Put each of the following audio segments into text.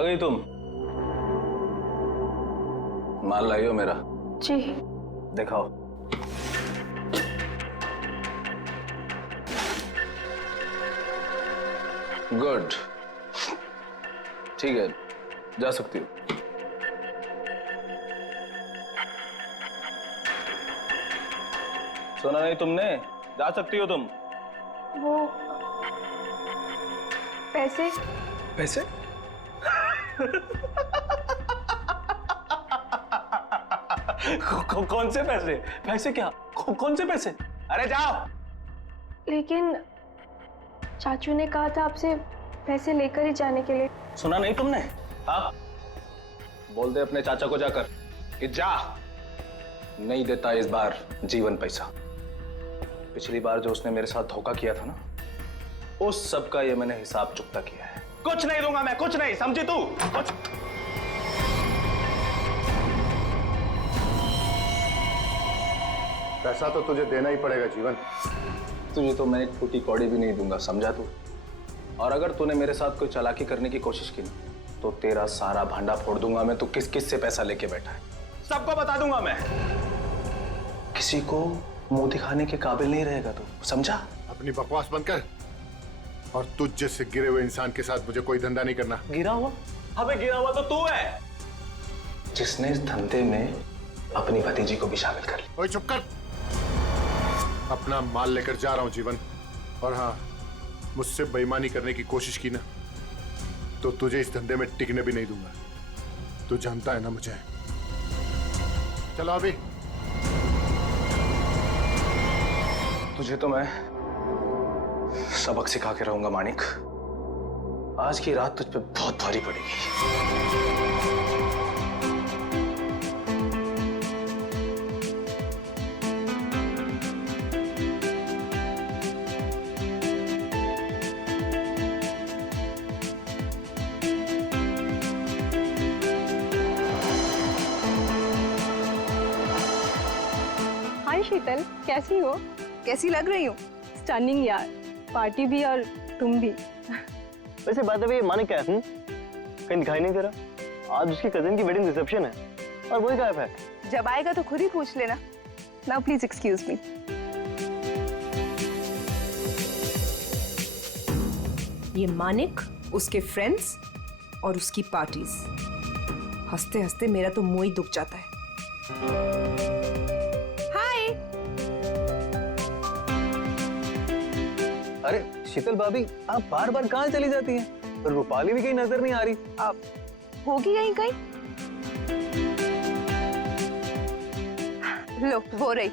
आ गई तुम? माल लाई हो मेरा? जी। दिखाओ। गुड, ठीक है, जा सकती हो। सुना नहीं तुमने? जा सकती हो तुम। वो पैसे। पैसे? कौन से पैसे? पैसे क्या? कौन से पैसे? अरे जाओ। लेकिन चाचू ने कहा था आपसे पैसे लेकर ही जाने के लिए। सुना नहीं तुमने? हाँ, बोल दे अपने चाचा को जाकर कि जा, नहीं देता इस बार जीवन पैसा। पिछली बार जो उसने मेरे साथ धोखा किया था ना, उस सब का ये मैंने हिसाब चुकता किया है। कुछ नहीं दूंगा मैं, कुछ नहीं, समझी तू? कुछ। पैसा तो तुझे देना ही पड़ेगा जीवन। तुझे तो मैं एक फूटी कौड़ी भी नहीं दूंगा, समझा तू? और अगर तूने मेरे साथ कोई चालाकी करने की कोशिश की ना, तो तेरा सारा भांडा फोड़ दूंगा मैं। तू किस किस से पैसा लेके बैठा है सबको बता दूंगा मैं। किसी को मुंह दिखाने के काबिल नहीं रहेगा तू, समझा? अपनी बकवास बंद कर और तुझ जैसे गिरे हुए इंसान के साथ मुझे कोई धंधा नहीं करना। गिरा हुआ? अबे गिरा हुआ तो तू है, जिसने इस धंधे में अपनी भतीजी को भी शामिल कर लिया। ओए चुप कर। अपना माल लेकर जा रहा हूं जीवन। और हाँ, मुझसे बेईमानी करने की कोशिश की ना, तो तुझे इस धंधे में टिकने भी नहीं दूंगा। तू जानता है ना मुझे। चलो अभी। तुझे तो मैं सबक सिखा के रहूंगा मानिक। आज की रात तुझ पे बहुत भारी पड़ेगी। हाय शीतल, कैसी हो? कैसी लग रही हूँ? स्टनिंग यार, पार्टी भी और तुम भी। वैसे बात है, मानिक क्या है? कहीं दिखाई नहीं दे रहा। आज उसकी कजिन की वेडिंग रिसेप्शन है और वही गायब है। जब आएगा तो खुद ही पूछ लेना। Now please excuse me. ये मानिक, उसके फ्रेंड्स और उसकी पार्टीज। हंसते हंसते मेरा तो मुंह ही दुख जाता है। हाय। अरे शीतल भाभी, आप बार बार कहाँ चली जाती हैं? रूपाली भी कहीं नजर नहीं आ रही। आप होगी यहीं कहीं? लो, हो रही।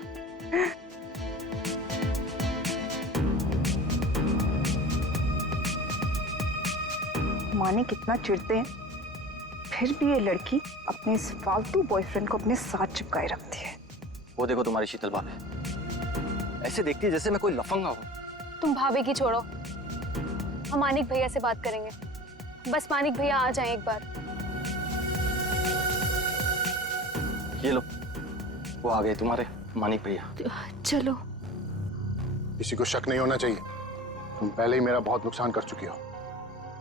माने कितना चिढ़ते हैं, फिर भी ये लड़की अपने इस फालतू बॉयफ्रेंड को अपने साथ चिपकाए रखती है। वो देखो तुम्हारी शीतल भाभी, ऐसे देखती है जैसे मैं कोई लफंगा हूँ। तुम भाभी की छोड़ो, हम मानिक भैया से बात करेंगे। बस मानिक भैया आ जाएं एक बार। ये लो, वो आ गए तुम्हारे मानिक भैया। चलो। किसी को शक नहीं होना चाहिए। तुम पहले ही मेरा बहुत नुकसान कर चुकी हो।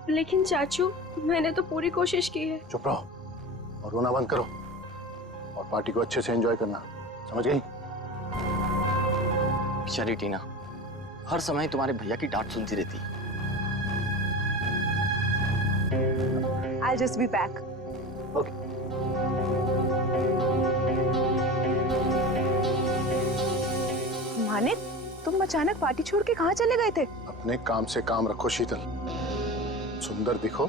लेकिन चाचू, मैंने तो पूरी कोशिश की है। चुप रहो और रोना बंद करो और पार्टी को अच्छे से एंजॉय करना, समझ गई? बेचारी टीना हर समय तुम्हारे भैया की डांट सुनती रहती। I'll just be back. Okay. Manik, तुम अचानक पार्टी छोड़ के कहाँ चले गए थे? अपने काम से काम रखो शीतल। सुंदर दिखो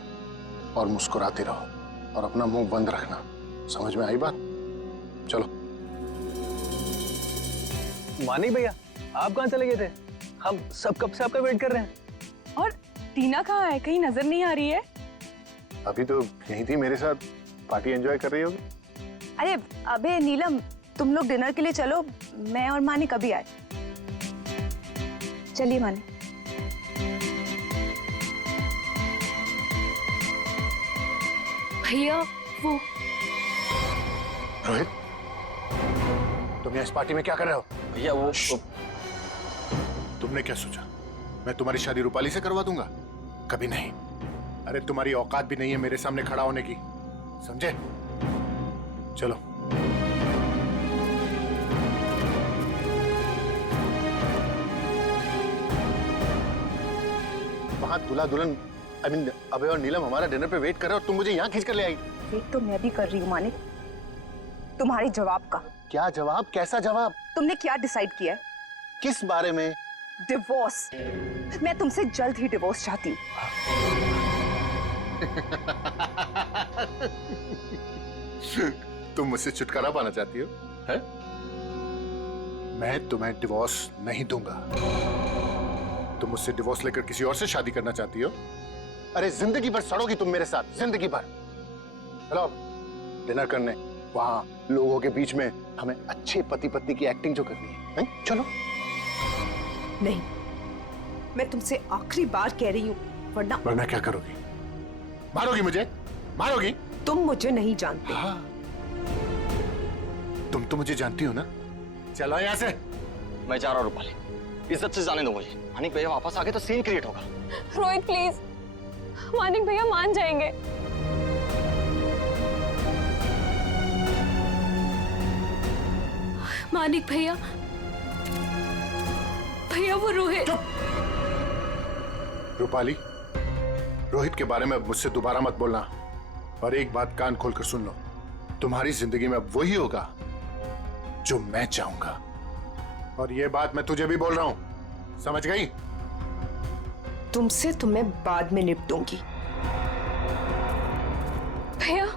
और मुस्कुराते रहो और अपना मुंह बंद रखना, समझ में आई बात? चलो। मानिक भैया, आप कहाँ चले गए थे? हम सब कब से आपका वेट कर रहे हैं। और टीना कहाँ है? कहीं नजर नहीं आ रही है। अभी तो यहीं थी मेरे साथ, पार्टी एंजॉय कर रही होगी। अरे अबे नीलम, तुम लोग डिनर के लिए चलो, मैं और मानिक अभी आए। चलिए मानिक। भैया वो रोहित, तुम यहाँ इस पार्टी में क्या कर रहे हो? भैया वो तुमने क्या सोचा मैं तुम्हारी शादी रूपाली से करवा दूंगा? कभी नहीं। अरे तुम्हारी औकात भी नहीं है मेरे सामने खड़ा होने की, समझे? चलो। वहां दूल्हा दुल्हन अभय और नीलम हमारा डिनर पे वेट कर रहे हैं और तुम मुझे यहाँ खींच कर ले आई। वेट तो मैं भी कर रही हूँ मानिक, तुम्हारे जवाब का। क्या जवाब? कैसा जवाब? तुमने क्या डिसाइड किया है? किस बारे में? डिवोर्स। मैं तुमसे जल्द ही डिवोर्स चाहती हूँ। तुम मुझसे छुटकारा पाना चाहती हो, है? मैं तुम्हें डिवोर्स नहीं दूंगा। तुम मुझसे डिवोर्स लेकर किसी और से शादी करना चाहती हो? अरे जिंदगी भर सड़ोगी तुम मेरे साथ, जिंदगी भर। चलो डिनर करने, वहां लोगों के बीच में हमें अच्छे पति पत्नी की एक्टिंग जो करनी है, हैं? चलो। नहीं, मैं तुमसे आखिरी बार कह रही हूँ, वरना क्या करोगी? मारोगी मुझे? मारोगी? तुम मुझे नहीं जानते। हाँ। तुम तो मुझे जानती हो ना। चलो यहाँ से। मैं जा रहा हूँ रूपाली, इज्जत से जाने दो मुझे। मानिक भैया वापस आ गए तो सीन क्रिएट होगा। रोहित प्लीज, मानिक भैया मान जाएंगे। मानिक भैया, भैया वो रोहित। रूपाली, रोहित के बारे में मुझसे दोबारा मत बोलना। और एक बात कान खोलकर सुन लो, तुम्हारी जिंदगी में अब वही होगा जो मैं चाहूंगा। और ये बात मैं तुझे भी बोल रहा हूं, समझ गई? तुमसे तो मैं बाद में निपटूंगी। भैया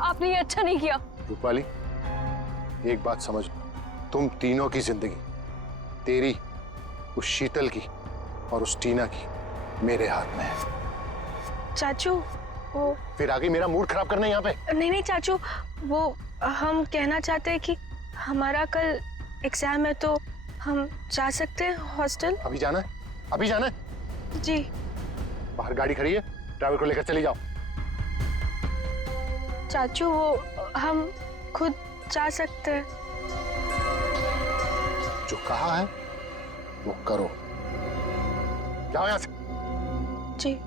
आपने ये अच्छा नहीं किया। रूपाली, एक बात समझ लो, तुम तीनों की जिंदगी, तेरी, उस शीतल की और उस टीना की, मेरे हाथ में है। चाचू वो फिर आगे मेरा मूड खराब करना यहाँ पे? नहीं चाचू, वो हम कहना चाहते हैं कि हमारा कल एग्जाम है तो हम जा सकते हैं हॉस्टल। अभी जाना है? अभी जाना है? जी। बाहर गाड़ी खड़ी है, ड्राइवर को लेकर चली जाओ। चाचू वो हम खुद जा सकते हैं। जो कहा है वो करो। जाओ यहाँ से। जी।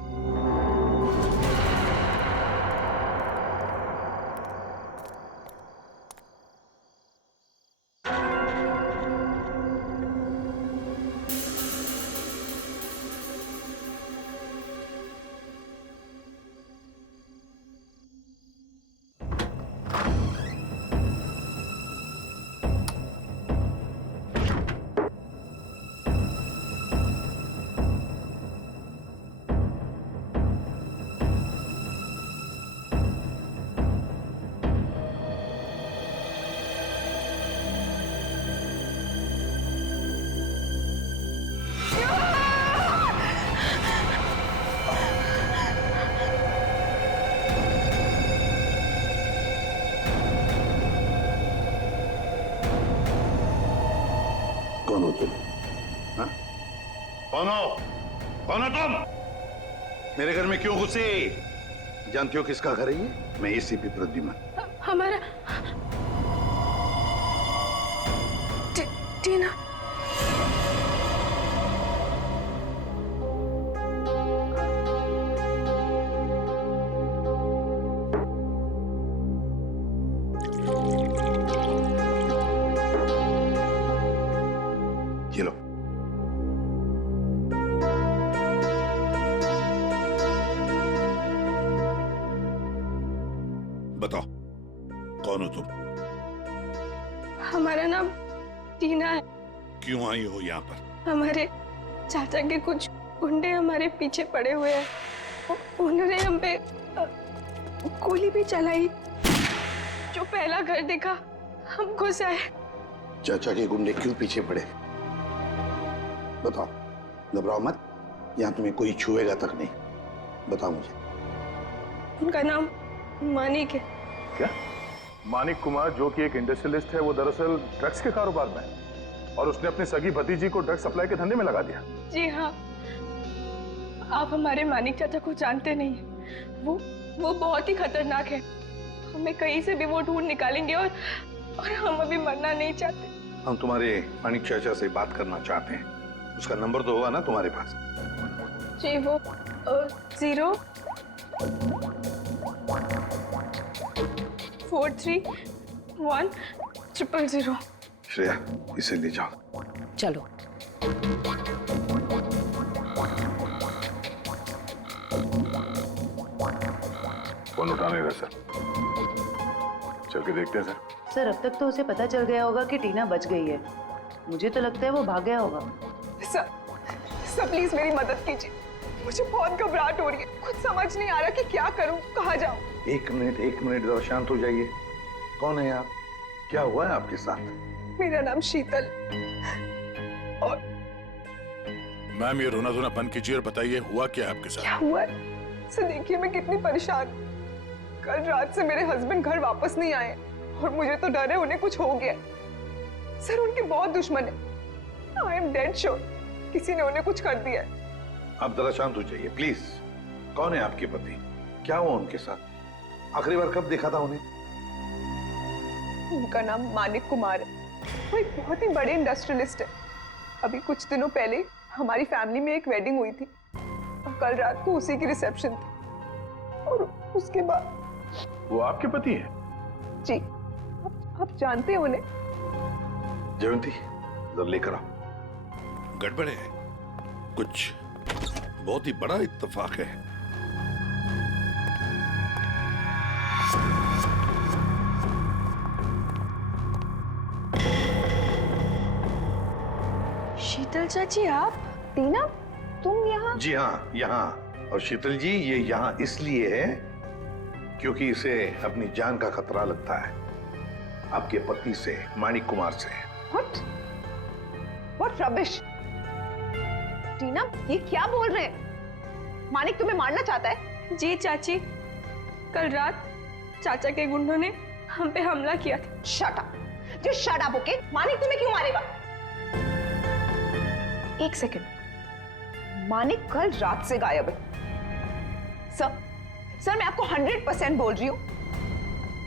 कौन हो तुम? हाँ? कौन हो? कौन हो तुम? मेरे घर में क्यों घुसे? जानती हो किसका घर है ये? मैं एसीपी प्रद्युमन। हमारा टीना। ये लो। बताओ कौन हो तुम? हमारा नाम टीना है। क्यों आई हो यहाँ पर? हमारे चाचा के कुछ गुंडे हमारे पीछे पड़े हुए हैं। उन्होंने हम पे गोली भी चलाई। जो पहला घर देखा हम घुस आए। चाचा के गुंडे क्यों पीछे पड़े? बताओ, घबराओ मत, यहाँ तुम्हें कोई छुएगा तक नहीं। बताओ मुझे। उनका नाम मानिक है। क्या? मानिक कुमार, जो कि एक इंडस्ट्रियलिस्ट है, वो दरअसल ड्रग्स के कारोबार में है और उसने अपनी सगी भतीजी को ड्रग्स सप्लाई के धंधे में लगा दिया। जी हाँ, आप हमारे मानिक चाचा को जानते नहीं हैं। वो बहुत ही खतरनाक है। हमें कहीं से भी वो ढूंढ निकालेंगे और हम अभी मरना नहीं चाहते। हम तुम्हारे मानिक चाचा से बात करना चाहते हैं। उसका नंबर तो होगा ना तुम्हारे पास? जी, वो 0 431000। श्रेया, इसे ले जाओ। चलो। फोन उठा नहीं रहा सर। चल के देखते हैं सर। सर अब तक तो उसे पता चल गया होगा कि टीना बच गई है। मुझे तो लगता है वो भाग गया होगा। सर प्लीज मेरी मदद कीजिए, मुझे बहुत घबराहट हो रही है, कुछ समझ नहीं आ रहा कि क्या करूं, कहाँ जाऊं। एक मिनट जरा शांत हो जाइए। कौन है आप? क्या हुआ है आपके साथ? मेरा नाम शीतल और मैम ये रोना धोना बंद कीजिए और बताइए हुआ क्या है आपके साथ? क्या हुआ है सर, देखिए मैं कितनी परेशान। कल रात से मेरे हस्बैंड घर वापस नहीं आए और मुझे तो डर है उन्हें कुछ हो गया। सर उनके बहुत दुश्मन है। आई एम डेड श्योर किसी ने उन्हें कुछ कर दिया है। आप जरा शांत हो जाइए प्लीज। कौन है आपके पति? क्या हुआ उनके साथ? आखिरी बार कब देखा था उन्हें? उनका नाम मानिक कुमार है, वो एक बहुत ही बड़े इंडस्ट्रियलिस्ट है। अभी कुछ दिनों पहले हमारी फैमिली में एक वेडिंग हुई थी और कल रात को उसी की रिसेप्शन थी और उसके बाद। वो आपके पति है? जी, आप जानते हैं उन्हें? जयंती जरा लेकर आओ। गड़बड़ है, कुछ बहुत ही बड़ा इत्तेफाक है। शीतल चाची आप? टीना तुम यहाँ? जी हाँ, यहाँ। और शीतल जी ये यहाँ इसलिए है क्योंकि इसे अपनी जान का खतरा लगता है आपके पति से, मानिक कुमार से। What rubbish! टीना ये क्या बोल रहे हैं? मानिक तुम्हें मारना चाहता है? जी चाची, कल रात चाचा के गुंडों ने हम पे हमला किया था। Shut up! Just shut up, okay? Manik तुम्हें क्यों मारेगा? एक सेकंड, मानिक कल रात से गायब है। सर मैं आपको 100% बोल रही हूँ,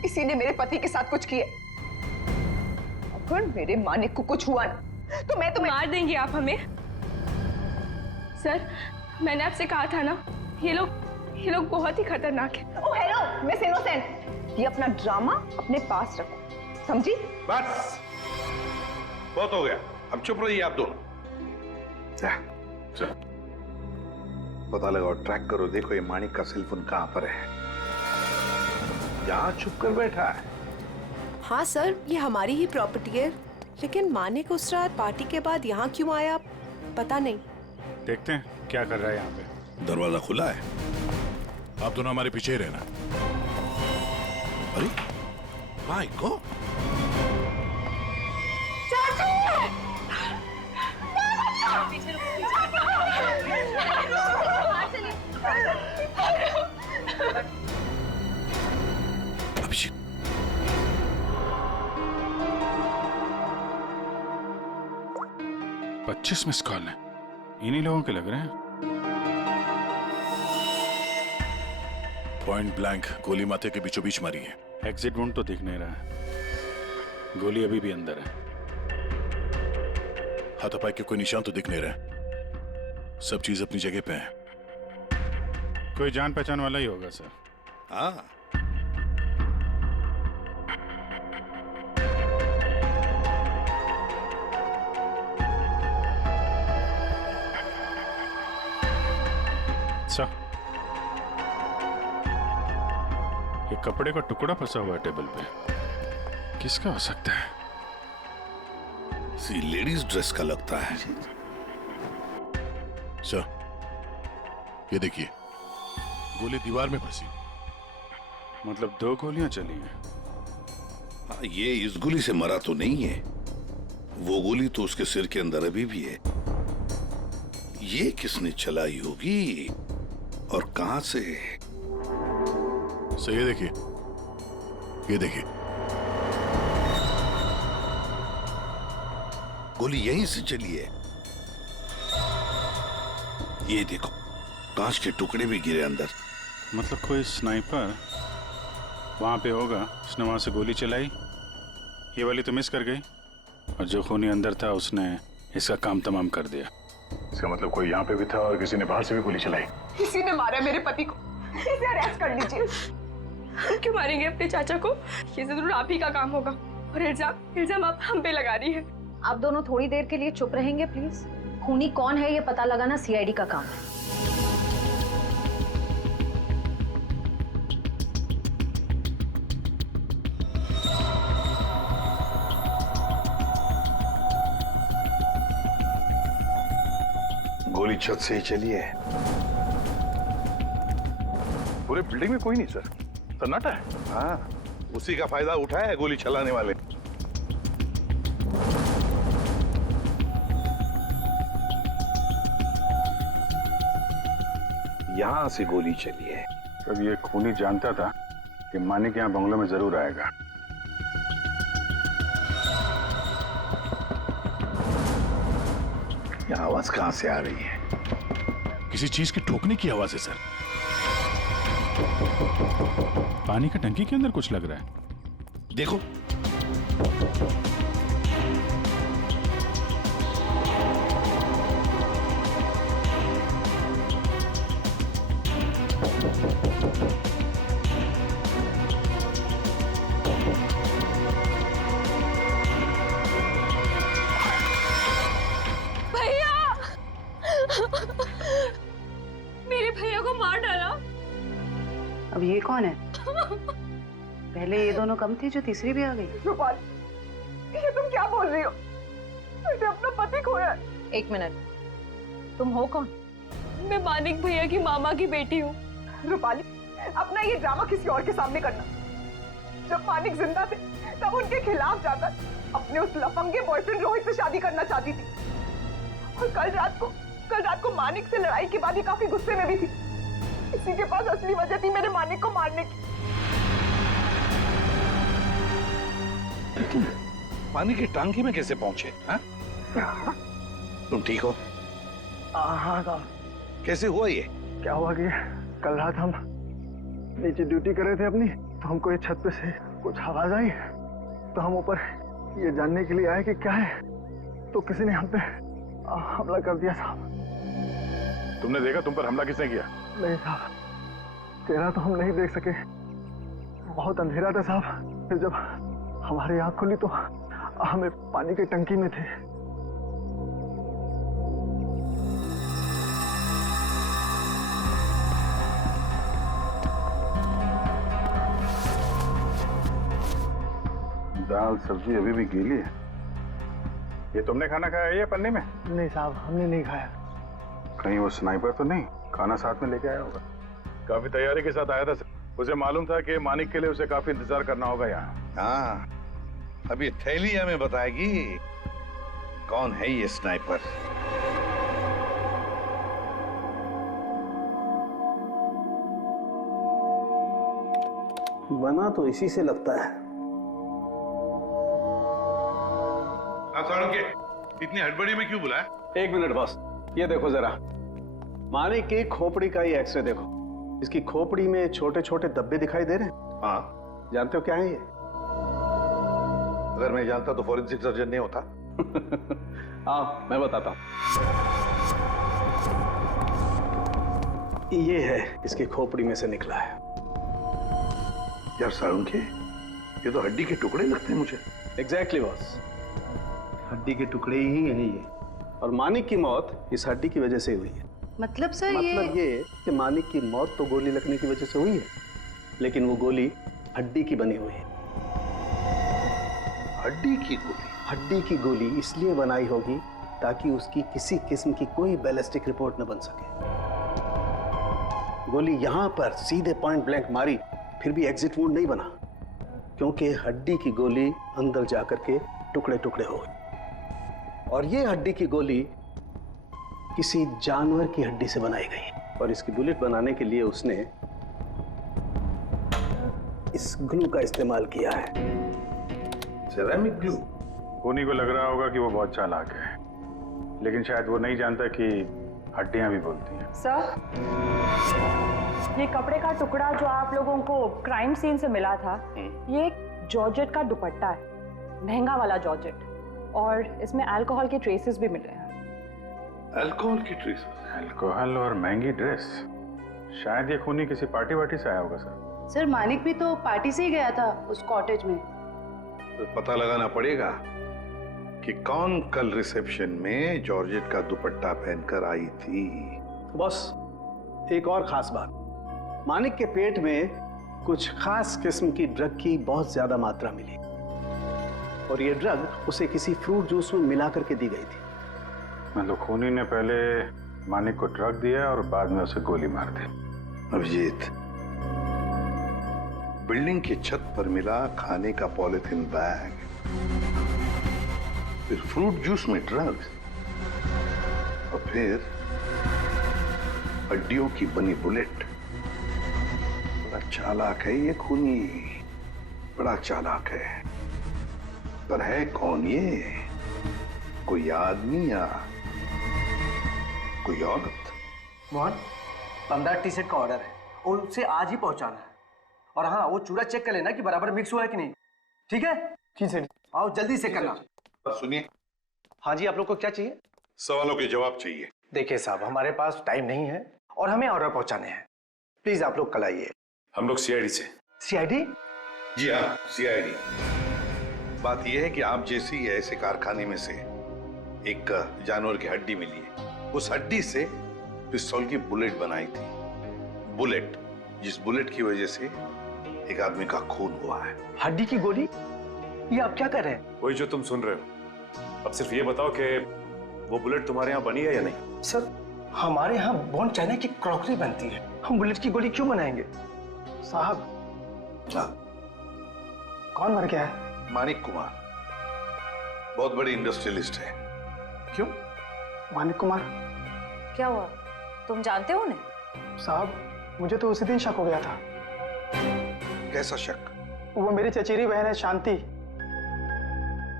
इसी ने मेरे पति के साथ कुछ किया। अगर मेरे मानिक को कुछ हुआ ना तो मैं तुम्हें मार देंगे आप हमें? सर मैंने आपसे कहा था ना, ये लोग बहुत ही खतरनाक है। ओह हेलो, मिस इनोसेंट, ये अपना ड्रामा अपने पास रखो, समझी? बस बहुत हो गया, अब चुप रहिए आप दोनों। पता लगाओ, ट्रैक करो, देखो ये मानिक का सेल फोन कहां पर है। यहाँ छुप कर बैठा है। हाँ सर, ये हमारी ही प्रॉपर्टी है, लेकिन मानिक उस रात पार्टी के बाद यहाँ क्यों आया पता नहीं। देखते हैं क्या कर रहा है यहाँ पे। दरवाजा खुला है। आप दोनों हमारे पीछे ही रहना। अरे my God, Abhishek 25 miss call है, इन्हीं लोगों के लग रहे हैं। पॉइंट ब्लैंक गोली माथे के बीचों बीच मारी है। एग्जिट वुंड तो दिख नहीं रहा है, गोली अभी भी अंदर है। हाथापाई के कोई निशान तो दिख नहीं रहे, सब चीज अपनी जगह पे है। कोई जान पहचान वाला ही होगा सर। हाँ सर, ये कपड़े का टुकड़ा फंसा हुआ है टेबल पे, किसका हो सकता है? सी लेडीज ड्रेस का लगता है। सर ये देखिए, गोली दीवार में फंसी, मतलब 2 गोलियां चली हैं। हाँ, ये इस गोली से मरा तो नहीं है, वो गोली तो उसके सिर के अंदर अभी भी है। ये किसने चलाई होगी और कहां से? सर ये देखिए, ये देखिए, गोली यहीं से चली है। ये देखो, कांच के टुकड़े भी गिरे अंदर। मतलब कोई स्नाइपर वहां पे होगा, उसने वहां से गोली चलाई, ये वाली तो मिस कर गई, और जो खूनी अंदर था उसने इसका काम तमाम कर दिया। इसका मतलब कोई यहाँ पे भी था और किसी ने बाहर से भी गोली चलाई। किसी ने मारा मेरे पति को, इसे अरेस्ट कर लीजिए। हम क्यों मारेंगे अपने चाचा को? ये जरूर आप ही का काम होगा। और इल्जाम आप हम पे लगा रही है। आप दोनों थोड़ी देर के लिए चुप रहेंगे प्लीज। खूनी कौन है ये पता लगाना सीआईडी का काम है। गोली छत से ही चली है। पूरे बिल्डिंग में कोई नहीं सर, सन्नाटा है। हाँ, उसी का फायदा उठाया है गोली चलाने वाले। यहां से गोली चली है। तब ये खूनी जानता था कि मानिक यहाँ बंगलों में जरूर आएगा। ये आवाज कहां से आ रही है? किसी चीज के ठोकने की आवाज है सर। पानी का टंकी के अंदर कुछ लग रहा है। देखो, भैया मेरे भैया को मार डाला। अब ये कौन है? पहले ये दोनों कम थे, जो तीसरी भी आ गई। रूपाली, ये तुम क्या बोल रही हो? मैंने अपना पति खोया। एक मिनट, तुम हो कौन? मैं मानिक भैया की मामा की बेटी हूँ। रूपाली, अपना ये ड्रामा किसी और के सामने करना। जब मानिक जिंदा थे तब उनके खिलाफ जाकर अपने उस लफंगे बॉयफ्रेंड रोहित से शादी करना चाहती थी। और कल रात को मानिक से लड़ाई के बाद ही काफी गुस्से में भी थी। इसी के पास असली वजह थी मेरे मानिक को मारने की। पानी की टांकी में कैसे पहुंचे? हाँ? तुम ठीक हो? हाँ साहब। कैसे हुआ ये? क्या हुआ कि कल रात हम नीचे ड्यूटी कर रहे थे अपनी, तो हमको ये छत पे से कुछ आवाज आई, तो हम ऊपर ये जानने के लिए आए कि क्या है, तो किसी ने हम पे हमला कर दिया साहब। तुमने देखा तुम पर हमला किसने किया? नहीं साहब, चेहरा तो हम नहीं देख सके, बहुत अंधेरा था साहब। फिर जब हमारी आंख खुली तो हमें पानी की टंकी में थे। दाल सब्जी अभी भी गीली है। ये तुमने खाना खाया है या पन्नी में? नहीं साहब, हमने नहीं खाया। कहीं वो स्नाइपर तो नहीं खाना साथ में लेके आया होगा? काफी तैयारी के साथ आया था। उसे मालूम था कि मानिक के लिए उसे काफी इंतजार करना होगा यहाँ। हाँ, अभी थैली हमें बताएगी कौन है ये स्नाइपर। बना तो इसी से लगता है। इतनी हड़बड़ी में क्यों बुलाया? एक मिनट बॉस, ये देखो जरा। मानिक की खोपड़ी का ही एक्सरे देखो। इसकी खोपड़ी में छोटे छोटे धब्बे दिखाई दे रहे हैं। हाँ, जानते हो क्या है ये? अगर मैं जानता तो फॉरेंसिक सर्जन नहीं होता। हाँ, मैं बताता हूँ। ये है इसकी खोपड़ी में से निकला है। यार सारुण के, ये तो हड्डी के टुकड़े लगते हैं मुझे। एग्जैक्टली बॉस, हड्डी के टुकड़े ही हैं ये। और मानिक की मौत इस हड्डी की वजह से हुई है। मतलब सर मतलब ये कि मानिक की मौत तो गोली लगने की वजह से हुई है, लेकिन वो गोली हड्डी की बनी हुई है। हड्डी की गोली? हड्डी की गोली इसलिए बनाई होगी ताकि उसकी किसी किस्म की कोई बैलिस्टिक रिपोर्ट न बन सके। गोली यहां पर सीधे पॉइंट ब्लैंक मारी, फिर भी एग्जिट वुंड नहीं बना, क्योंकि हड्डी की गोली अंदर जाकर के टुकड़े टुकड़े हो गए। और ये हड्डी की गोली किसी जानवर की हड्डी से बनाई गई। और इसकी बुलेट बनाने के लिए उसने इस ग्लू का इस्तेमाल किया है। Ceramic glue? खूनी को लग रहा होगा कि वो बहुत चालाक है, लेकिन शायद वो नहीं जानता कि हड्डियां भी बोलती हैं। सर, ये कपड़े का टुकड़ा जो आप लोगों को क्राइम सीन से मिला था, ये एक जॉर्जेट का दुपट्टा है, महंगा वाला जॉर्जेट, और इसमें अल्कोहल के ट्रेसेस भी मिले हैं। अल्कोहल की ट्रेसेस? अल्कोहल और महंगी ड्रेस, शायद ये खूनी किसी पार्टी वार्टी से आया होगा सर। सर मानिक भी तो पार्टी से ही गया था उस कॉटेज में। तो पता लगाना पड़ेगा कि कौन कल रिसेप्शन में जॉर्जेट का दुपट्टा पहनकर आई थी। बॉस, एक और खास बात, मानिक के पेट में कुछ खास किस्म की ड्रग की बहुत ज्यादा मात्रा मिली और ये ड्रग उसे किसी फ्रूट जूस में मिला करके दी गई थी। मतलब खूनी ने पहले मानिक को ड्रग दिया और बाद में उसे गोली मार दी। अभिजीत, बिल्डिंग की छत पर मिला खाने का पॉलिथीन बैग, फिर फ्रूट जूस में ड्रग्स और फिर हड्डियों की बनी बुलेट। बड़ा चालाक है ये खूनी, बड़ा चालाक है। पर है कौन ये? कोई आदमी या कोई औरत? मोहन, 15 टी शर्ट का ऑर्डर है और उसे आज ही पहुंचाना है। और हाँ, वो चूड़ा चेक कर लेना कि बराबर मिक्स हुआ है कि नहीं। ठीक है? जी सर। आओ जल्दी से करना। सुनिए। हाँ जी, आप लोग को क्या चाहिए? सवालों के जवाब चाहिए। देखिए साहब, हमारे पास टाइम नहीं है और हमें ऑर्डर पहुंचाने हैं। प्लीज आप लोग कल आइए। हम लोग सीआईडी से। सीआईडी? जी हाँ, सीआईडी। बात यह है कि आप जैसी ऐसे कारखाने में से एक जानवर की हड्डी मिली है। उस हड्डी से पिस्तौल की बुलेट बनाई थी। बुलेट, जिस बुलेट की वजह से एक आदमी का खून हुआ है। हड्डी की गोली? ये आप क्या कर रहे हैं? वही जो तुम सुन रहे हो। अब सिर्फ ये बताओ कि वो बुलेट तुम्हारे यहाँ बनी है या नहीं? सर, हमारे यहाँ बोन चाइना की क्रॉकरी बनती है, हम बुलेट की गोली क्यों बनाएंगे? साहब, कौन मर गया है? मानिक कुमार, बहुत बड़ी इंडस्ट्रियलिस्ट है। क्यों? मानिक कुमार? क्या हुआ, तुम जानते हो उन्हें? साहब, मुझे तो उसी दिन शक हो गया था। कैसा शक? वो मेरी चचेरी बहन है शांति।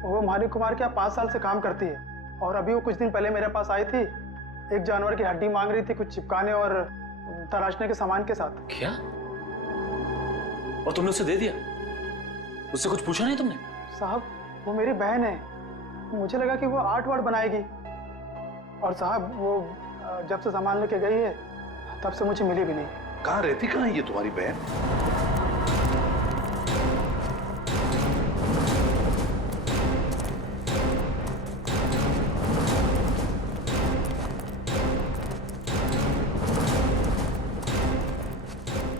वो मानिक कुमार के यहाँ 5 साल से काम करती है और अभी वो कुछ दिन पहले मेरे पास आई थी। एक जानवर की हड्डी मांग रही थी, कुछ चिपकाने और तराशने के सामान के साथ। क्या? और तुमने उसे दे दिया? उससे कुछ पूछा नहीं तुमने? साहब, वो मेरी बहन है, मुझे लगा कि वो आर्ट वार्ट बनाएगी। और साहब, वो जब से सामान लेके गई है तब से मुझे मिली भी नहीं। कहाँ रहती, कहाँ है ये तुम्हारी बहन?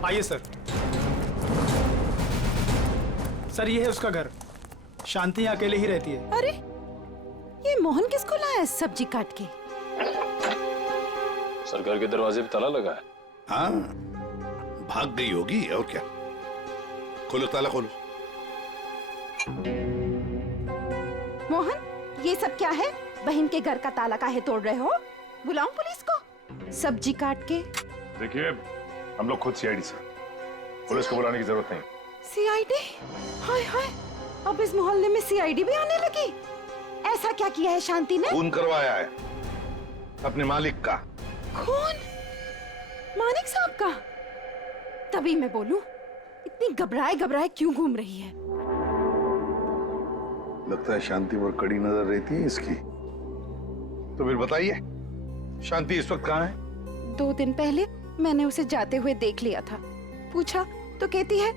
आइए सर। सर, ये है उसका घर। शांति अकेले ही रहती है। अरे, ये मोहन किसको लाया है सब्जी काट के? सर, घर के दरवाजे पे ताला लगा है। हाँ, भाग गई होगी और क्या। खोलो, ताला खोलो। मोहन, ये सब क्या है? बहन के घर का ताला काहे तोड़ रहे हो? बुलाऊं पुलिस को? सब्जी काट के। देखिए, हम लोग खुद सीआईडी से, पुलिस को बुलाने की जरूरत नहीं। सीआईडी? हाय हाय, अब इस मोहल्ले में सीआईडी भी आने लगी। ऐसा क्या किया है शांति ने? खून करवाया है अपने मालिक का। खून? मानिक साहब का? तभी मैं बोलूं, इतनी घबराए घबराए क्यों घूम रही है? लगता है शांति पर कड़ी नजर रहती है इसकी। तो फिर बताइए, शांति इस वक्त कहाँ है? 2 दिन पहले मैंने उसे जाते हुए देख लिया था। पूछा तो कहती है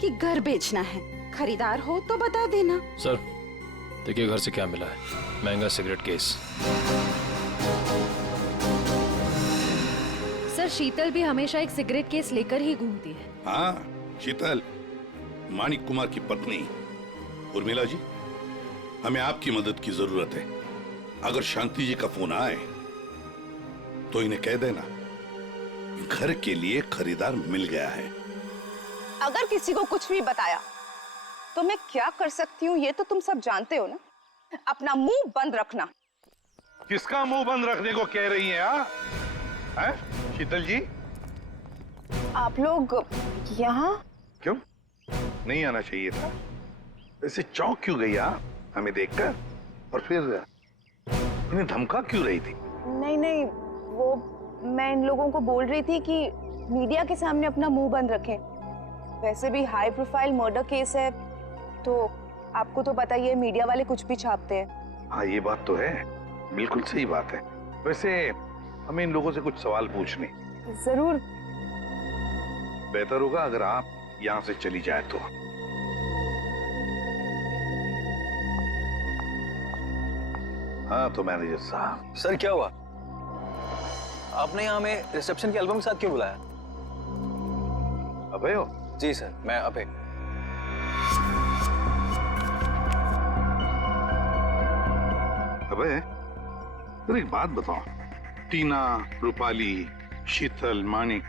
कि घर बेचना है, खरीदार हो तो बता देना। सर, देखिए घर से क्या मिला है। महंगा सिगरेट केस। सर, शीतल भी हमेशा एक सिगरेट केस लेकर ही घूमती है। हाँ, शीतल, मानिक कुमार की पत्नी। उर्मिला जी, हमें आपकी मदद की जरूरत है। अगर शांति जी का फोन आए तो इन्हें कह देना घर के लिए खरीदार मिल गया है। अगर किसी को कुछ भी बताया तो मैं क्या कर सकती हूँ ये तो तुम सब जानते हो ना। अपना मुंह बंद रखना। किसका मुंह बंद रखने को कह रही हैं? हैं? शीतल जी, आप लोग यहाँ क्यों नहीं आना चाहिए था? ऐसे चौंक क्यों गई आप हमें देखकर? और फिर उन्हें धमका क्यों रही थी? नहीं, वो मैं इन लोगों को बोल रही थी कि मीडिया के सामने अपना मुंह बंद रखें। वैसे भी हाई प्रोफाइल मर्डर केस है तो आपको तो पता ही है, मीडिया वाले कुछ भी छापते हैं। हाँ, ये बात तो है, बिल्कुल सही बात है। वैसे हमें इन लोगों से कुछ सवाल पूछने। जरूर। बेहतर होगा अगर आप यहाँ से चली जाए तो। हाँ तो मैनेजर साहब। सर क्या हुआ? आपने यहाँ हमें रिसेप्शन के एल्बम के साथ क्यों बुलाया? अभय हो? जी सर, मैं अभय। अबे अरे एक बात बताओ, टीना, रूपाली, शीतल, मानिक,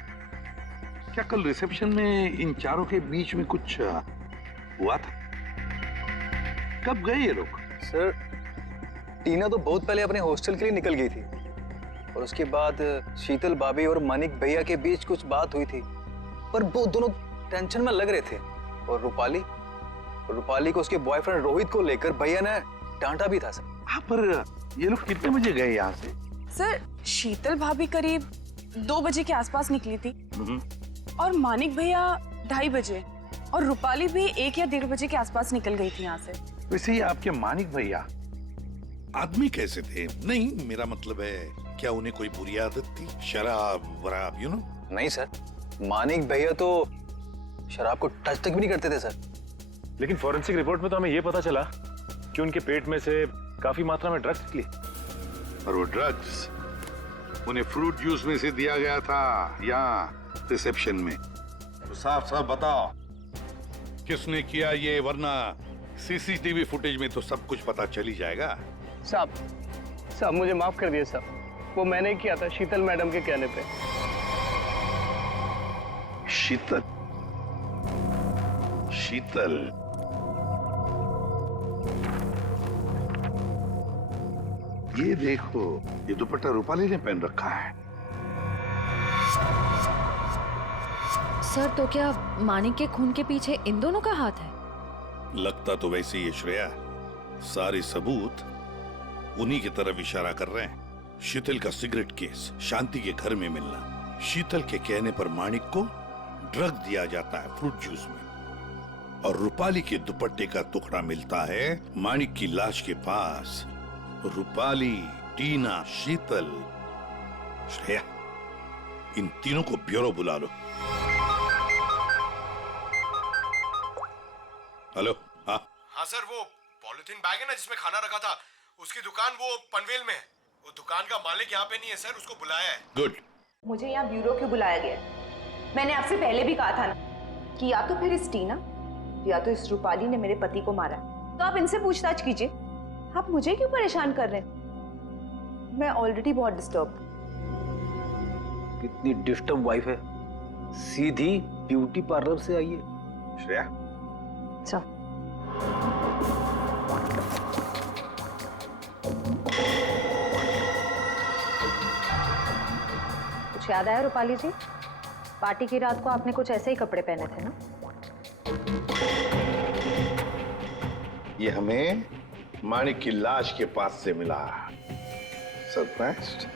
क्या कल रिसेप्शन में इन चारों के बीच में कुछ हुआ था? कब गए ये लोग? सर टीना तो बहुत पहले अपने हॉस्टल के लिए निकल गई थी और उसके बाद शीतल भाभी और मानिक भैया के बीच कुछ बात हुई थी, पर वो दोनों टेंशन में लग रहे थे। और रूपाली को उसके बॉयफ्रेंड रोहित को लेकर भैया ने डांटा भी था सर। हाँ पर ये लोग कितने बजे गए यहाँ से? सर शीतल भाभी करीब 2 बजे के आसपास निकली थी और मानिक भैया 2:30 बजे और रूपाली भी 1 या 1:30 बजे के आसपास निकल गई थी यहाँ से। वैसे ही आपके मानिक भैया आदमी कैसे थे? नहीं, मेरा मतलब है क्या उन्हें कोई बुरी आदत थी? शराब वराब, यू नो? नहीं सर, मानिक भैया तो शराब को टच तक भी नहीं करते थे सर। लेकिन फॉरेंसिक रिपोर्ट में तो हमें यह पता चला कि उनके पेट में से काफी मात्रा में ड्रग्स निकली। और वो ड्रग्स उन्हें फ्रूट जूस में से दिया गया था यहाँ रिसेप्शन में। तो साफ साफ बताओ किसने किया ये, वरना सीसीटीवी फुटेज में तो सब कुछ पता चल ही जाएगा। साहब मुझे माफ कर दिए साहब, वो मैंने किया था शीतल मैडम के कहने पे। शीतल? ये देखो, ये दुपट्टा रूपाली ने पहन रखा है। सर तो क्या मानिक के खून के पीछे इन दोनों का हाथ है? लगता तो वैसे ही है श्रेया, सारे सबूत उन्हीं की तरफ इशारा कर रहे हैं। शीतल का सिगरेट केस, शांति के घर में मिलना, शीतल के कहने पर मानिक को ड्रग दिया जाता है फ्रूट जूस में, और रूपाली के दुपट्टे का टुकड़ा मिलता है मानिक की लाश के पास। रूपाली, टीना, शीतल, श्रेया, इन तीनों को ब्यूरो बुला लो। हेलो? हाँ सर, वो पॉलिथीन बैग है ना जिसमें खाना रखा था, उसकी दुकान वो पनवेल में है। वो दुकान का मालिक यहाँ पे नहीं है सर, उसको बुलाया है। गुड। मुझे यहाँ ब्यूरो क्यों बुलाया गया? मैंने आपसे पहले भी कहा था ना कि या तो फिर इस टीना या तो इस रूपाली ने मेरे पति को मारा, तो आप इनसे पूछताछ कीजिए। आप मुझे क्यों परेशान कर रहे हैं? मैं ऑलरेडी बहुत डिस्टर्ब। कितनी डिस्टर्ब वाइफ है, सीधी ब्यूटी पार्लर से आई है। श्रेया, अच्छा कुछ याद आया रूपाली जी? पार्टी की रात को आपने कुछ ऐसे ही कपड़े पहने थे ना? ये हमें मानिक की लाश के पास से मिला। सरप्राइज्ड।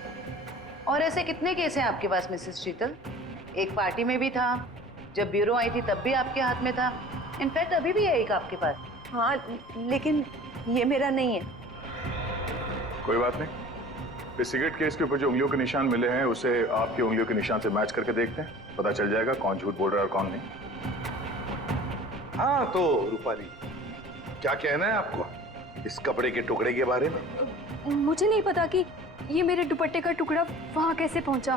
और ऐसे कितने केस हैं आपके पास मिसेस शीतल? एक पार्टी में भी था, जब ब्यूरो आई थी तब भी आपके हाथ में था, इनफैक्ट अभी भी है एक आपके पास। हाँ लेकिन ये मेरा नहीं है। कोई बात नहीं, इस सिगरेट केस के ऊपर जो उंगलियों के निशान मिले हैं उसे आपकी उंगलियों के निशान से मैच करके देखते हैं, पता चल जाएगा कौन झूठ बोल रहा है और कौन नहीं। हाँ तो रूपाली, क्या कहना है आपको इस कपड़े के टुकड़े के बारे में? मुझे नहीं पता कि ये मेरे दुपट्टे का टुकड़ा वहां कैसे पहुंचा।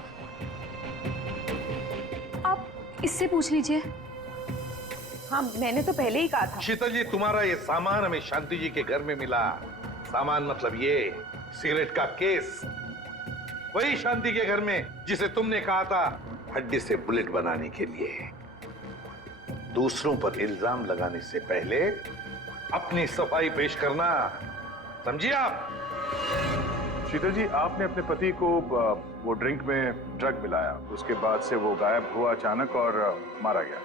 आप इससे पूछ लीजिए। हाँ मैंने तो पहले ही कहा था। शीतल जी, तुम्हारा ये सामान हमें शांति जी के घर में मिला। सामान मतलब ये सिगरेट का केस, वही शांति के घर में जिसे तुमने कहा था हड्डी से बुलेट बनाने के लिए। दूसरों पर इल्जाम लगाने से पहले अपनी सफाई पेश करना, समझिए आप? शीतल जी, आपने अपने पति को वो ड्रिंक में ड्रग मिलाया, उसके बाद से वो गायब हुआ अचानक और मारा गया।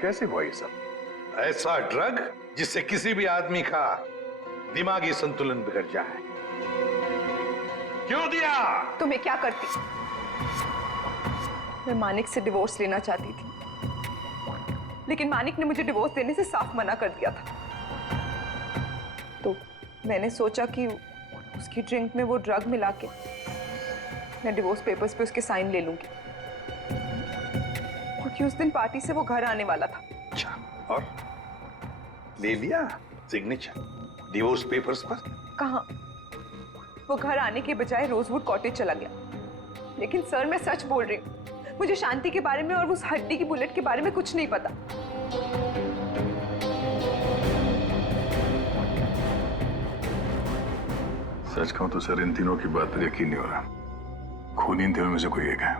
कैसे हुआ ये सब? ऐसा ड्रग जिससे किसी भी आदमी का दिमागी संतुलन बिगड़ जाए। क्यों दिया? तो मैं क्या करती? मैं मानिक से डिवोर्स लेना चाहती थी, लेकिन मानिक ने मुझे डिवोर्स देने से साफ मना कर दिया था। तो मैंने सोचा कि उसकी ड्रिंक में वो ड्रग मिला के मैं डिवोर्स पेपर्स पे उसके साइन ले लूंगी। और कि उस दिन पार्टी से वो घर आने वाला था। अच्छा, और ले लिया सिग्नेचर डिवोर्स पेपर्स पर? कहाँ, वो घर आने के बजाय रोजवुड कॉटेज चला गया। लेकिन सर मैं सच बोल रही हूँ, मुझे शांति के बारे में और उस हड्डी की बुलेट के बारे में कुछ नहीं पता। सच कहूं तो सर, इन तीनों की बात पर यकीन नहीं हो रहा। खून इन तीनों में से कोई एक है।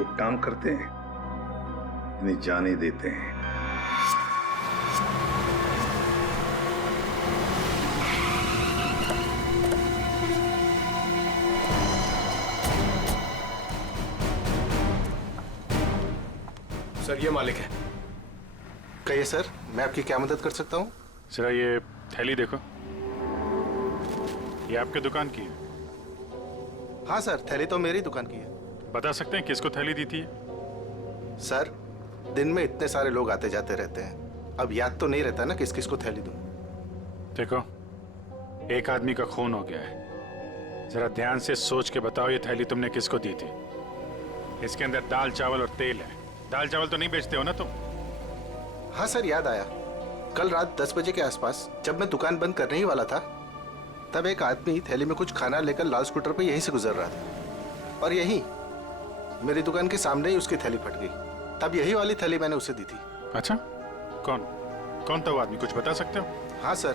एक काम करते हैं, इन्हें जाने देते हैं। सर ये मालिक है। कहिए सर, मैं आपकी क्या मदद कर सकता हूँ? जरा ये थैली देखो, ये आपके दुकान की है? हाँ सर, थैली तो मेरी दुकान की है। बता सकते हैं किसको थैली दी थी? सर, दिन में इतने सारे लोग आते जाते रहते हैं, अब याद तो नहीं रहता ना किस किस को थैली दूं। देखो, एक आदमी का खून हो गया है, जरा ध्यान से सोच के बताओ ये थैली तुमने किसको दी थी? इसके अंदर दाल चावल और तेल है। दाल चावल तो नहीं बेचते हो ना तुम? हाँ सर, याद आया। कल रात 10 बजे के आसपास जब मैं दुकान बंद करने ही वाला था, तब एक आदमी थैली में कुछ खाना लेकर लाल स्कूटर पे यहीं से गुजर रहा था, और यहीं मेरी दुकान के सामने ही उसकी थैली फट गई। तब यही वाली थैली मैंने उसे दी थी। अच्छा, कौन कौन था वो आदमी, कुछ बता सकते हो? हाँ सर,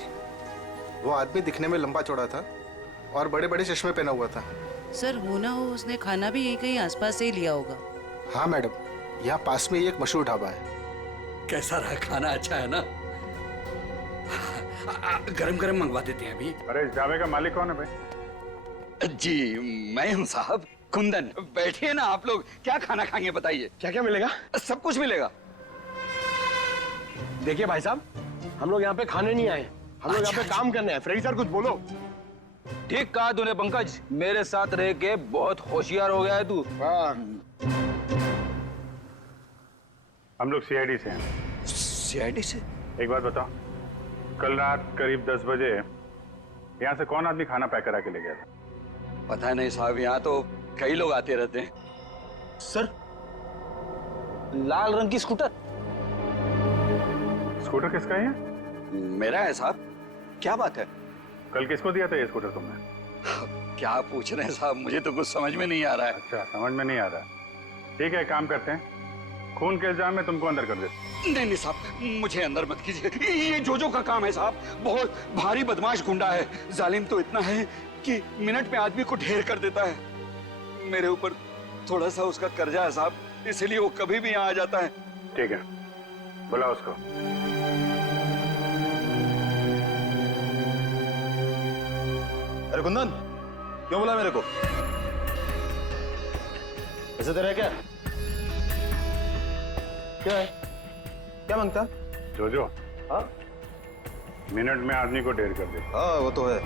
वो आदमी दिखने में लंबा चौड़ा था और बड़े बड़े चश्मे पहना हुआ था। सर, हो ना हो उसने खाना भी यहीं कहीं आसपास से ही लिया होगा। हाँ मैडम, यहाँ पास में ही एक मशहूर ढाबा है। कैसा रहा खाना? अच्छा है ना? गरम गरम मंगवा देते हैं अभी। अरे इस ढाबे का मालिक कौन है भाई? जी मैं हूँ साहब, कुंदन। बैठिए ना आप लोग, क्या खाना खाएंगे बताइए? क्या क्या मिलेगा? सब कुछ मिलेगा। देखिए भाई साहब, हम लोग यहाँ पे खाने नहीं आए, हम लोग यहाँ पे काम करने आए। फ्रेडी सर कुछ बोलो। ठीक कहा तूने पंकज, मेरे साथ रह के बहुत होशियार हो गया है तू। हम लोग सीआईडी से हैं। सीआईडी से? एक बात बताओ, कल रात करीब 10 बजे यहाँ से कौन आदमी खाना पैक करा के ले गया था? पता नहीं साहब, यहाँ तो कई लोग आते रहते हैं। सर, लाल रंग की स्कूटर। स्कूटर किसका है? मेरा है साहब। क्या बात है? कल किसको दिया था ये स्कूटर तुमने? क्या पूछ रहे हैं साहब, मुझे तो कुछ समझ में नहीं आ रहा है। अच्छा, समझ में नहीं आ रहा। ठीक है, काम करते हैं, खून के इल्जाम में तुमको अंदर कर देते। नहीं नहीं साहब, मुझे अंदर मत कीजिए। ये जोजो का काम है साहब, बहुत भारी बदमाश गुंडा है। जालिम तो इतना है कि मिनट में आदमी को ढेर कर देता है। मेरे ऊपर थोड़ा सा उसका कर्जा है साहब, इसलिए वो कभी भी यहाँ आ जाता है। ठीक है, बुलाओ उसको। अरे कुंदन, क्यों बुला मेरे को? ऐसे तेरा क्या? क्या है? क्या मांगता? जोजो। हाँ? मिनट में आदमी को ढेर कर दे। हाँ वो तो है।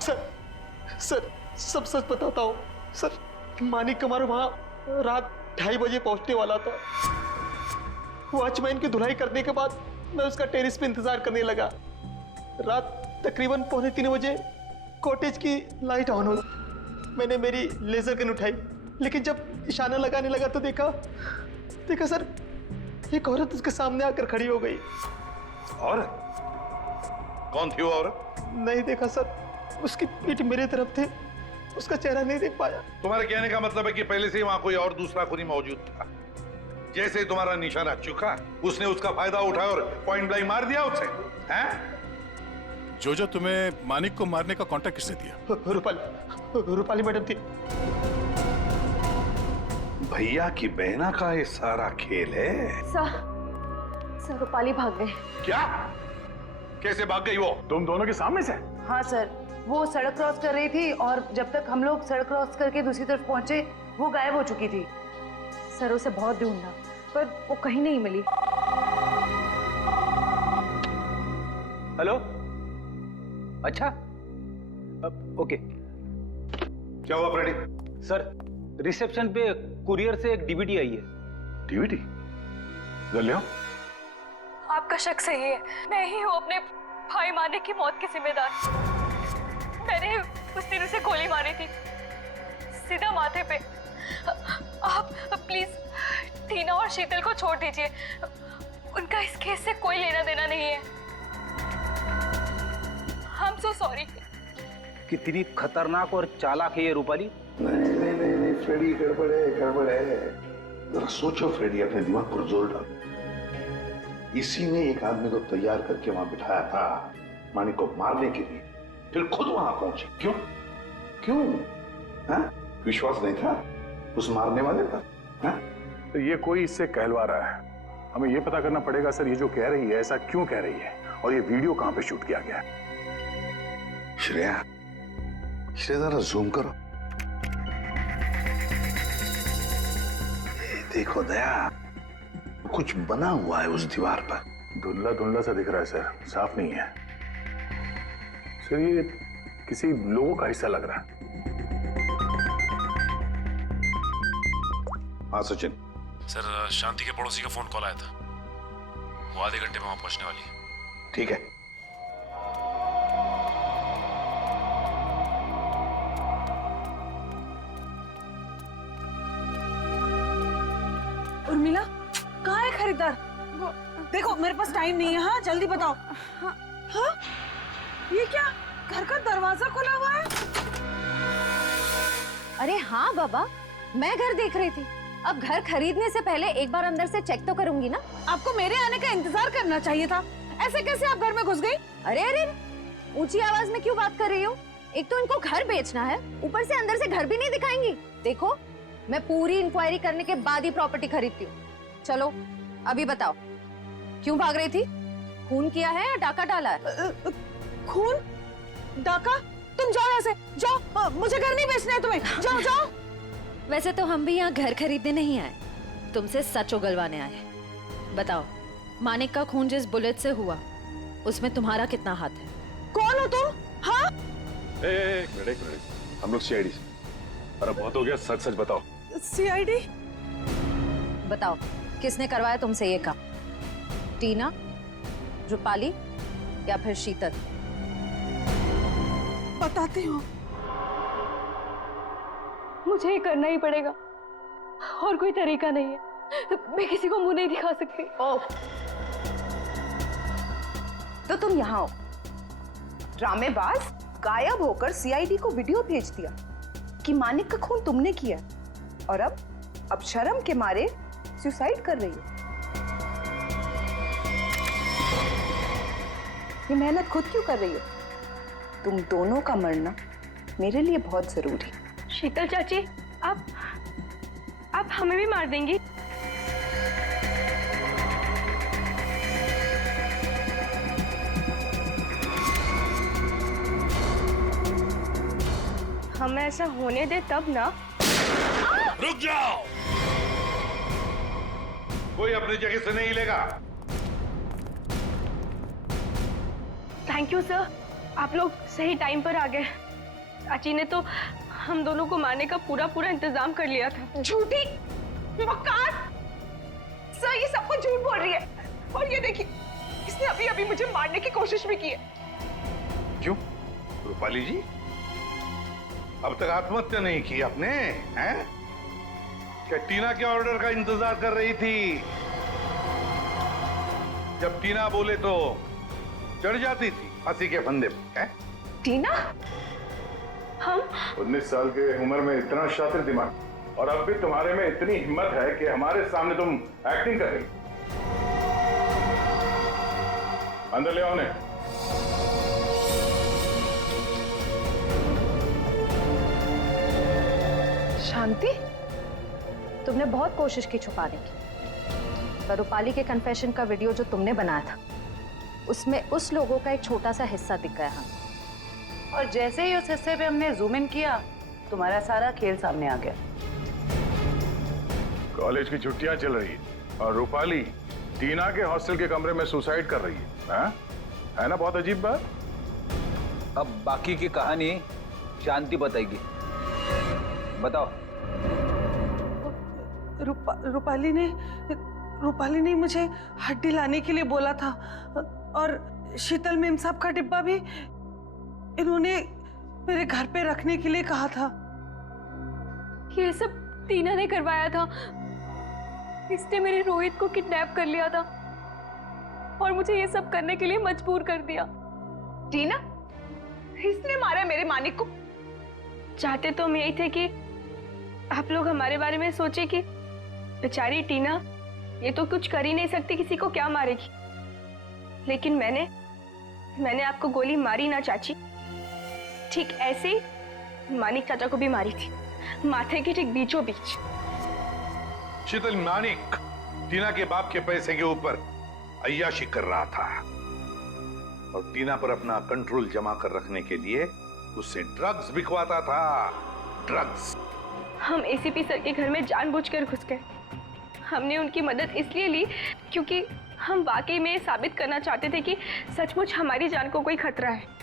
सर सब सच बताता हूँ सर। मानिक कुमार वहाँ रात 2:30 बजे पहुंचने वाला था। वॉचमैन की धुलाई करने के बाद मैं उसका टेरिस पे इंतजार करने लगा। रात तकरीबन 2:45 बजे कॉटेज की लाइट ऑन हुई। मैंने मेरी लेजर गन उठाई, लेकिन जब इशारा लगाने लगा तो देखा सर, एक औरत उसके सामने आकर खड़ी हो गई। औरत? कौन थी वो औरत? नहीं देखा सर, उसकी पीठ मेरे तरफ थे, उसका चेहरा नहीं देख पाया। तुम्हारे कहने का मतलब है कि पहले से ही वहां कोई और दूसरा खूनी मौजूद था। जैसे ही तुम्हारा निशाना चुका, उसने उसका फायदा उठाया और पॉइंट ब्लैंक मार दिया उसे। हैं? जोजो, तुम्हें मानिक को मारने का कॉन्ट्रैक्ट किसने दिया? रूपाली मैडम थी। भैया की बहना का ये सारा खेल है। सर रूपाली भाग गए। क्या? कैसे भाग गई वो? तुम दोनों के सामने से? हाँ सर, वो सड़क क्रॉस कर रही थी और जब तक हम लोग सड़क क्रॉस करके दूसरी तरफ पहुंचे वो गायब हो चुकी थी। सर उसे बहुत ढूंढा पर वो कहीं नहीं मिली। हेलो, अच्छा, ओके। क्या हुआ फ्रेडी? सर, रिसेप्शन पे कुरियर से एक डीवीडी आई है। डीवीडी? ले आओ। आपका शक सही है, मैं ही हूँ अपने भाई मानिक की मौत की जिम्मेदार। मैंने उस दिन उसे गोली मारी थी, सीधा माथे पे। आप प्लीज टीना और शीतल को छोड़ दीजिए, उनका इस केस से कोई लेना देना नहीं है। I'm so sorry। कितनी खतरनाक और चालाक है ये रूपाली। नहीं, फ्रेडी गड़बड़ है। जरा सोचो फ्रेडी, अपने दिमाग पर जोर डालो। इसी ने एक आदमी को तैयार करके वहां बिठाया था मानिक को मारने के लिए, फिर खुद वहां पहुंचे। क्यों? हाँ? विश्वास नहीं था उस मारने वाले का? हाँ? तो ये कोई इससे कहलवा रहा है। हमें ये पता करना पड़ेगा सर, ये जो कह रही है ऐसा क्यों कह रही है, और ये वीडियो कहां पे शूट किया गया है। श्रेया जरा जूम करो। देखो दया, कुछ बना हुआ है उस दीवार पर। धुंधला सा दिख रहा है सर, साफ नहीं है सर। ये किसी लोगों का हिस्सा लग रहा है। हाँ सचिन। सर शांति के पड़ोसी का फोन कॉल आया था, वो आधे घंटे में वहां पहुंचने वाली है। ठीक है। उर्मिला, कहाँ है खरीदार? देखो मेरे पास टाइम नहीं है। हाँ जल्दी बताओ। हाँ? ये क्या, घर का दरवाजा खुला हुआ है? अरे हाँ बाबा, मैं घर देख रही थी। अब घर खरीदने से पहले एक बार अंदर से चेक तो करूंगी ना। आपको मेरे आने का इंतजार करना चाहिए था। ऐसे कैसे आप घर में घुस गई? अरे ऊंची आवाज में क्यों बात कर रही हो? एक तो इनको घर बेचना है, ऊपर से अंदर से घर भी नहीं दिखाएंगी। देखो, मैं पूरी इंक्वायरी करने के बाद ही प्रॉपर्टी खरीदती हूँ। चलो अभी बताओ, क्यों भाग रही थी? खून किया है या डाका डाला है? खून? डाका? तुम जाओ यहाँ से, जाओ। मुझे घर नहीं बेचना है तुम्हें। जाओ। वैसे तो हम भी यहाँ घर खरीदने नहीं आए, तुमसे सच उगलवाने आए। बताओ, मानिक का खून जिस बुलेट से हुआ उसमें तुम्हारा कितना हाथ है? कौन हो तुम? हाँ? एक मिनट, हम लोग सीआईडी से। अरे बहुत हो गया, सच बताओ। सीआईडी? बताओ, किसने करवाया तुमसे ये काम? टीना, रूपाली या फिर शीतल? बताती हूँ। मुझे ये करना ही पड़ेगा, और कोई तरीका नहीं है। मैं किसी को मुंह नहीं दिखा सकती। तो तुम यहाँ हो, ड्रामेबाज, गायब होकर सीआईडी को वीडियो भेज दिया कि मानिक का खून तुमने किया, और अब शर्म के मारे सुसाइड कर रही हो। ये मेहनत खुद क्यों कर रही हो? तुम दोनों का मरना मेरे लिए बहुत जरूरी। शीतल चाची, आप हमें भी मार देंगी? हमें ऐसा होने दे तब ना। रुक जाओ, कोई अपनी जगह से नहीं हिलेगा। थैंक यू सर, आप लोग सही टाइम पर आ गए। चाची ने तो हम दोनों को मारने का पूरा इंतजाम कर लिया था। झूठी, मक्कार! सर ये सब कुछ झूठ बोल रही है, और ये देखिए, इसने अभी मुझे मारने की कोशिश भी की है। क्यों रूपाली जी, अब तक आत्महत्या नहीं की आपने? हैं? क्या टीना के ऑर्डर का इंतजार कर रही थी? जब टीना बोले तो चढ़ जाती थी फांसी के फंदे पे। टीना? हम 19 साल के उम्र में इतना शातिर दिमाग, और अब भी तुम्हारे में इतनी हिम्मत है कि हमारे सामने तुम एक्टिंग कर रही। अंदर ले आओ उन्हें। शांति, तुमने बहुत कोशिश की छुपाने की, पर रूपाली के कन्फेशन का वीडियो जो तुमने बनाया था उसमें उस लोगों का एक छोटा सा हिस्सा दिख गया हमें। और जैसे ही उस हिस्से पे हमने जूम इन किया, तुम्हारा सारा खेल सामने आ गया। कॉलेज की छुट्टियां चल रही है और रूपाली टीना के हॉस्टल के कमरे में सुसाइड कर रही है ना? बहुत अजीब बात। अब बाकी की कहानी शांति बताएगी। बताओ। रूपाली ने मुझे हड्डी लाने के लिए बोला था, और शीतल मेम साहब का डिब्बा भी इन्होंने मेरे घर पे रखने के लिए कहा था। ये सब टीना ने करवाया था। इसने मेरे रोहित को किडनैप कर लिया था और मुझे ये सब करने के लिए मजबूर कर दिया। टीना, इसने मारा मेरे मानिक को। चाहते तो हम यही थे कि आप लोग हमारे बारे में सोचे कि बेचारी टीना ये तो कुछ कर ही नहीं सकती, किसी को क्या मारेगी। लेकिन मैंने आपको गोली मारी ना चाची, ठीक ऐसे ही मानिक चाचा को भी मारी थी, माथे के ठीक बीचों बीच। शीतल, मानिक टीना के बाप के पैसे के ऊपर अय्याशी कर रहा था और टीना पर अपना कंट्रोल जमा कर रखने के लिए उससे ड्रग्स बिकवाता था। ड्रग्स। हम एसीपी सर के घर में जानबूझकर घुस गए। हमने उनकी मदद इसलिए ली क्योंकि हम वाकई में साबित करना चाहते थे कि सचमुच हमारी जान को कोई खतरा है।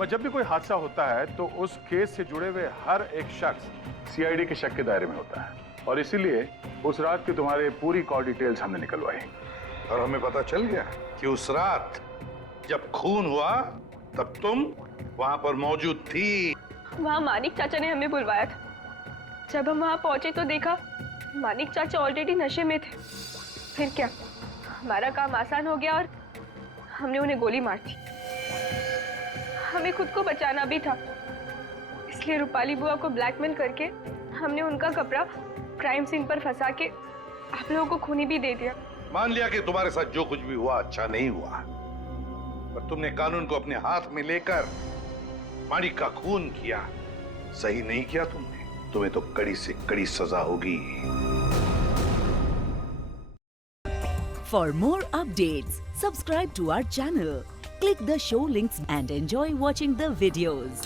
जब भी कोई हादसा होता है तो उस केस से जुड़े हुए हर एक शख्स सीआईडी के शक के दायरे में होता है और इसीलिए उस रात की तुम्हारे पूरी कॉल डिटेल्स हमने निकलवाई और हमें पता चल गया कि उस रात जब खून हुआ तब तुम वहां पर मौजूद थी। वहां मानिक चाचा ने हमें बुलवाया था। जब हम वहां पहुंचे तो देखा मानिक चाचा ऑलरेडी नशे में थे। फिर क्या, हमारा काम आसान हो गया और हमने उन्हें गोली मार दी। हमें खुद को बचाना भी था, इसलिए रूपाली बुआ को ब्लैकमेल करके हमने उनका कपड़ा क्राइम सीन पर फंसा के आप लोगों को खूनी भी दे दिया। मान लिया कि तुम्हारे साथ जो कुछ भी हुआ अच्छा नहीं हुआ, पर तुमने कानून को अपने हाथ में लेकर मानिक का खून किया। सही नहीं किया तुमने, तुम्हें तो कड़ी से कड़ी सजा होगी। For more updates, subscribe to our channel, click the show links and enjoy watching the videos.